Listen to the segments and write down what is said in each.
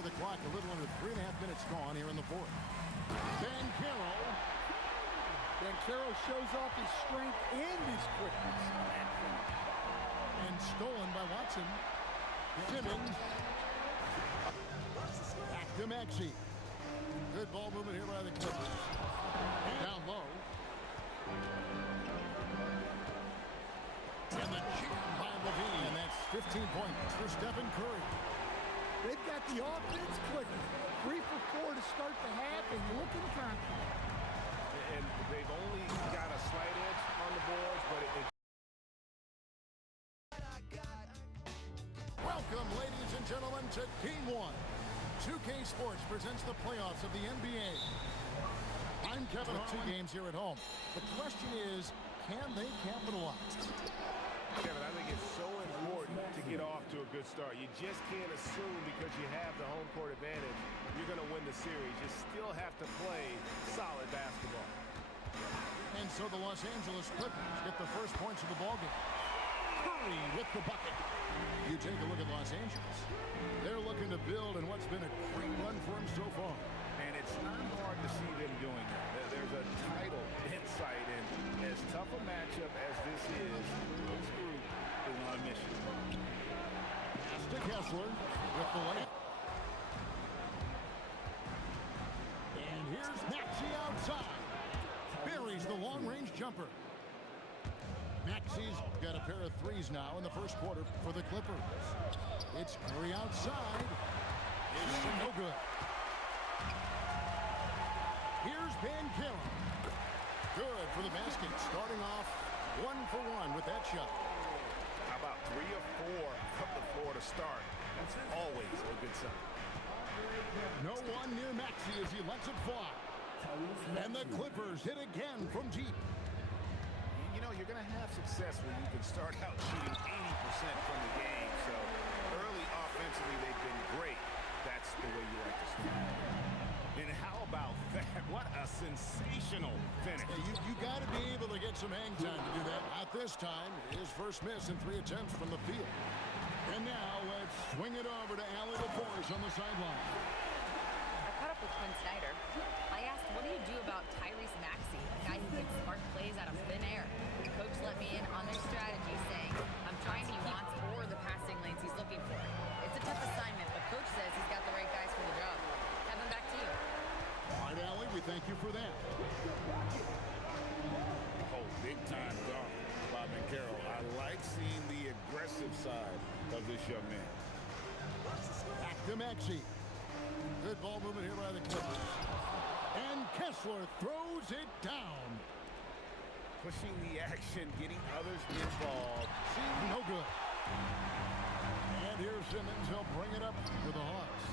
at the clock. A little under 3.5 minutes gone here in the fourth. Banchero shows off his strength and his quickness. And stolen by Watson. Simmons. Back to Maxey. Good ball movement here by the Clippers. And down low. And the jam by Levine. And that's 15 points for Stephen Curry. They've got the offense clicking. 3 for 4 to start the half and looking confident. And they've only got a slight edge on the boards, but Welcome, ladies and gentlemen, to Game 1. 2K Sports presents the playoffs of the NBA. I'm Kevin with 2 games here at home. The question is, can they capitalize? Kevin, I think it's so important to get off to a good start. You just can't assume because you have the home court advantage you're going to win the series. You still have to play solid basketball. And so the Los Angeles Clippers get the first points of the ballgame. Curry with the bucket. You take a look at Los Angeles. They're looking to build in what's been a great run for them so far. And it's not hard to see them doing that. There's a title insight, and as tough a matchup as this is, this group is on a mission. Pass to Kessler with the layup. And here's Maxey outside. Buries the long-range jumper. Maxey's got a pair of threes now in the first quarter for the Clippers. It's Curry outside. It's no good. Here's Banchero. Good for the basket. Starting off 1 for 1 with that shot. How about 3 or 4 from the floor to start? That's always a good sign. No one near Maxey as he lets it fly. And the Clippers hit again from deep. You know, you're going to have success when you can start out shooting 80% from the game. So early offensively, they've been great. That's the way you like to start. And how about that? What a sensational finish. Hey, you got to be able to get some hang time to do that. At this time, his first miss in 3 attempts from the field. And now let's swing it over to Allie LaForce on the sideline. I caught up with Quinn Snyder. I asked, what do you do about Tyrese Maxey, a guy who gets smart plays out of thin air? The coach let me in on their strategy, saying, I'm trying to wants or the passing lanes he's looking for. It's a tough assignment, but coach says he's got the right guys for the job. Kevin, back to you. All right, Allie, we thank you for that. Oh, big time dunk by Banchero. I like seeing the aggressive side of this young man. Back to Maxey. Good ball movement here by the Clippers. And Kessler throws it down. Pushing the action, getting others involved. No good. And here's Simmons. He'll bring it up to the Hawks.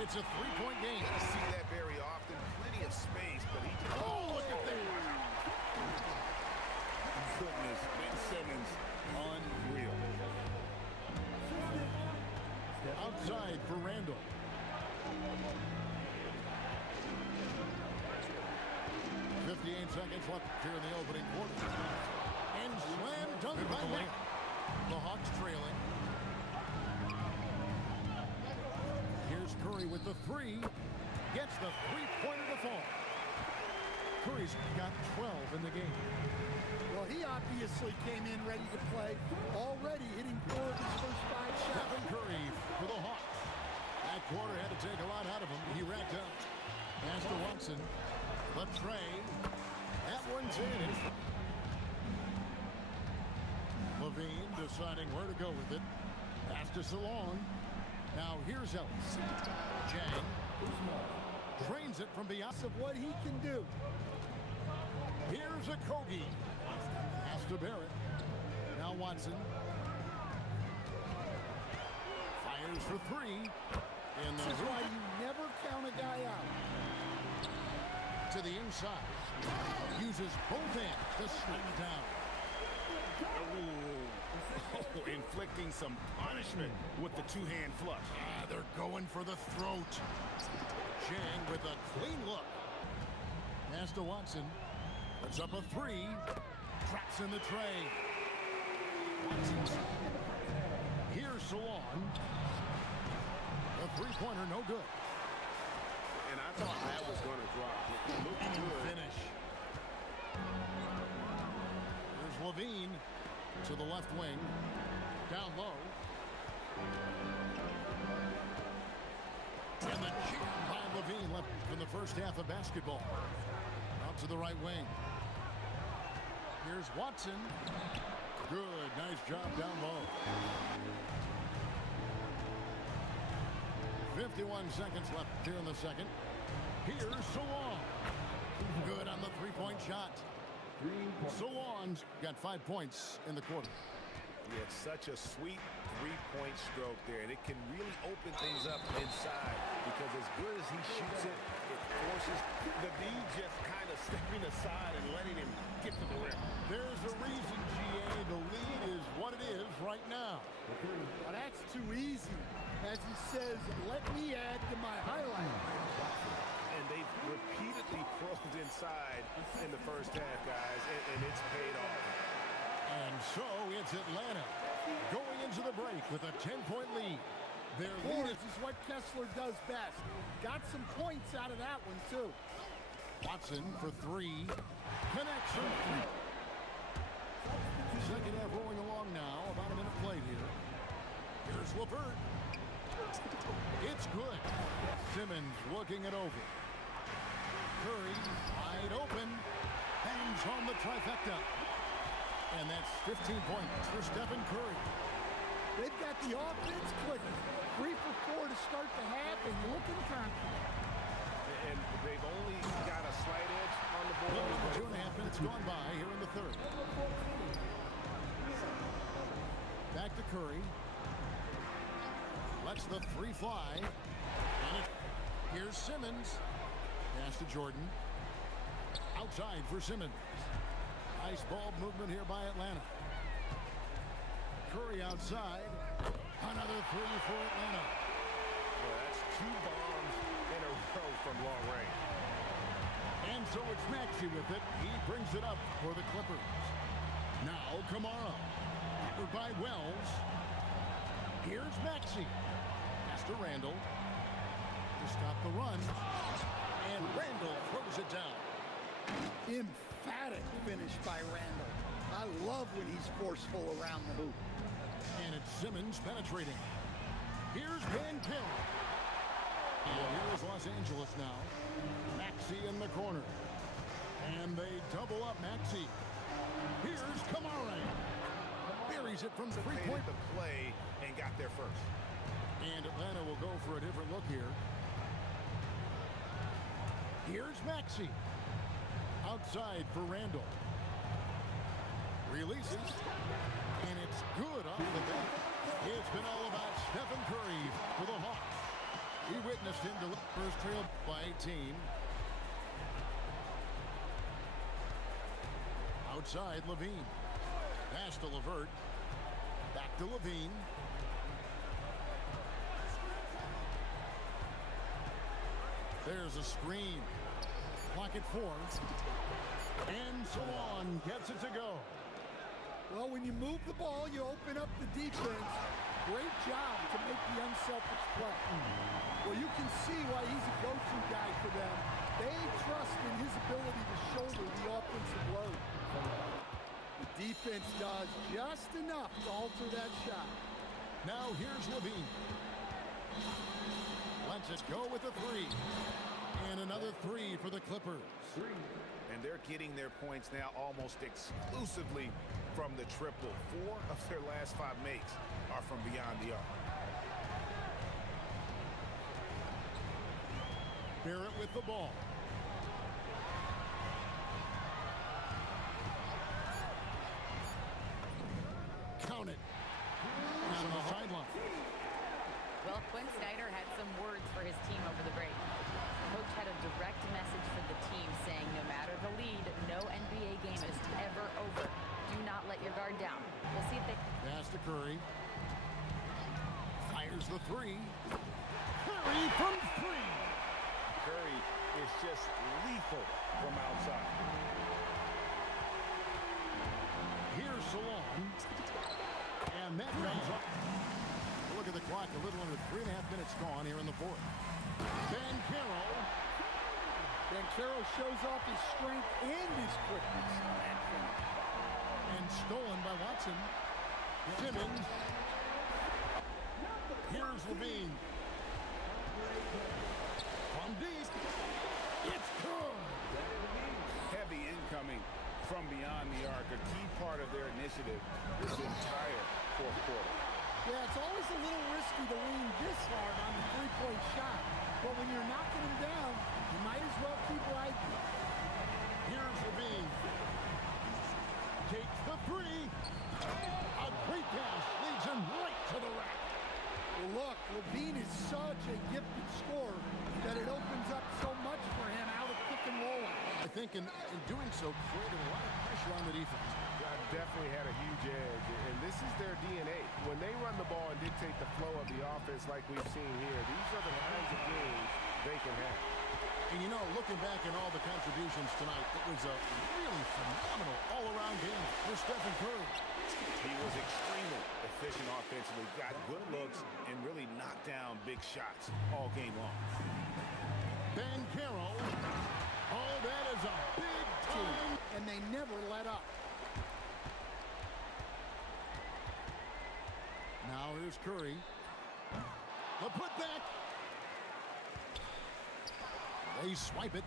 It's a 3-point game. You don't see that very often. Plenty of space, but he just... Oh, look at that. Goodness, Ben Simmons, unreal. Outside for Randall. 58 seconds left here in the opening quarter. And slam dunk by Mack. The Hawks trailing. Here's Curry with the 3. Gets the 3-pointer to fall. Curry's got 12 in the game. Well, he obviously came in ready to play, already hitting 4 of his first 5 shots. Stephen Curry for the Hawks. That quarter had to take a lot out of him. He racked up. Pass to Watson. But Trey. That one's in. Levine deciding where to go with it. Pass to Salon. Now here's Ellis. Jang. Trains it from beyond Of what he can do. Here's a Kogi. Pass to Barrett. Now Watson. Fires for 3. This is why you never count a guy out. To the inside. Uses both hands to slam it down. Oh, inflicting some punishment with the 2-hand flush. They're going for the throat. Chang with a clean look. Pass to Watson. Puts up a 3. Traps in the tray. Watson. Here's Salon. The 3-point three-pointer, no good. And I thought that was going to drop. It looked good. Finish. Here's Levine to the left wing. Down low. And the cheer by Levine left in the first half of basketball. Out to the right wing. Here's Watson. Good. Nice job down low. 51 seconds left here in the second. Here's Sawon. Good on the three-point shot. Sawon's got 5 points in the quarter. He had such a sweet three-point stroke there, and it can really open things up inside because as good as he shoots it, it forces the D just kind of stepping aside and letting him get to the rim. There's a reason, GA, the lead is what it is right now. Well, that's too easy. As he says, let me add to my highlight. And they've repeatedly probed inside in the first half, guys, and it's paid off. And so it's Atlanta going into the break with a 10-point lead. Their lead This is what Kessler does best. Got some points out of that one, too. Watson for three. Connects from three. Second half rolling along now. About a minute played here. Here's LeVert. It's good. Simmons looking it over. Curry wide open. Hangs home the trifecta. And that's 15 points for Stephen Curry. They've got the offense clicking. 3 for 4 to start the half, and looking confident. And they've only got a slight edge on the board. 2.5 minutes gone by here in the third. Back to Curry. Lets the three fly. And here's Simmons. Pass to Jordan. Outside for Simmons. Nice ball movement here by Atlanta. Curry outside. Another three for Atlanta. Well, that's 2 bombs in a row from long range. And so it's Maxey with it. He brings it up for the Clippers. Now Kamara. Covered by Wells. Here's Maxey. Pass to Randall. To stop the run. And Randall throws it down. Emphatic finish by Randall. I love when he's forceful around the hoop. And it's Simmons penetrating. Here's Van Pill. And here's Los Angeles now. Maxey in the corner. And they double up Maxey. Here's Kamara. Buries it from the three-point. The play and got there first. And Atlanta will go for a different look here. Here's Maxey. Outside for Randall. Releases. And it's good off the bat. It's been all about Stephen Curry for the Hawks. He witnessed him deliver first trail by 18. Outside Levine. Pass to LeVert. Back to Levine. There's a screen. Clock at 4. And Sawon gets it to go. Well, when you move the ball, you open up the defense. Great job to make the unselfish play. Well, you can see why he's a go-to guy for them. They trust in his ability to shoulder the offensive load. The defense does just enough to alter that shot. Now here's Levine. Lets it go with a three. And another three for the Clippers. And they're getting their points now almost exclusively from the triple. 4 of their last 5 makes are from beyond the arc. Barrett with the ball. Count it. Out on the sideline. Well, Quinn Snyder had some words for his team over the break. The coach had a direct message for the team saying no matter the lead, no NBA game is ever over. Do not let your guard down. We'll see if they... Pass to Curry. Fires the three. Curry from 3. Curry is just lethal from outside. Here's Sawon. And that comes up. Look at the clock. A little under 3.5 minutes gone here in the fourth. Banchero shows off his strength and his quickness on that finish. And stolen by Watson. Simmons. Here's Levine. From deep. It's good. Heavy incoming from beyond the arc, a key part of their initiative this entire fourth quarter. Yeah, it's always a little risky to lean this hard on the three-point shot. But when you're knocking him down, you might as well keep riding. Here's Levine. Takes the three. A great pass leads him right to the rack. Well, look, Levine is such a gifted scorer that it opens up so much for him out of pick and roll. I think in doing so, created a lot of pressure on the defense. Definitely had a huge edge, and this is their DNA. When they run the ball and dictate the flow of the offense like we've seen here, these are the kinds of games they can have. And you know, looking back at all the contributions tonight, it was a really phenomenal all-around game for Stephen Curry. He was extremely efficient offensively, got good looks, and really knocked down big shots all game long. Banchero. Oh, that is a big time. And they never let up. Now here's Curry. The putback. They swipe it.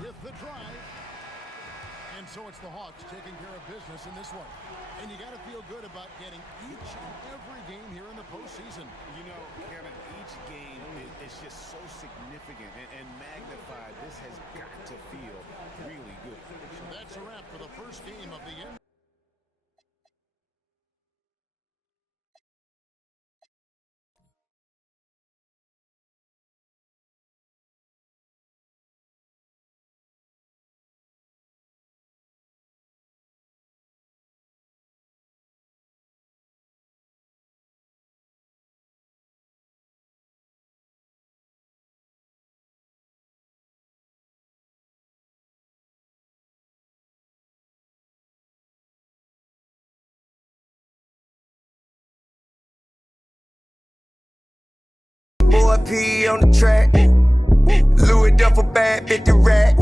With the drive. And so it's the Hawks taking care of business in this one. And you got to feel good about getting each and every game here in the postseason. You know, Kevin, each game is just so significant and magnified. This has got to feel really good. So that's a wrap for the first game of the NBA. Boy P on the track. Louis Duffel bad 50 rack.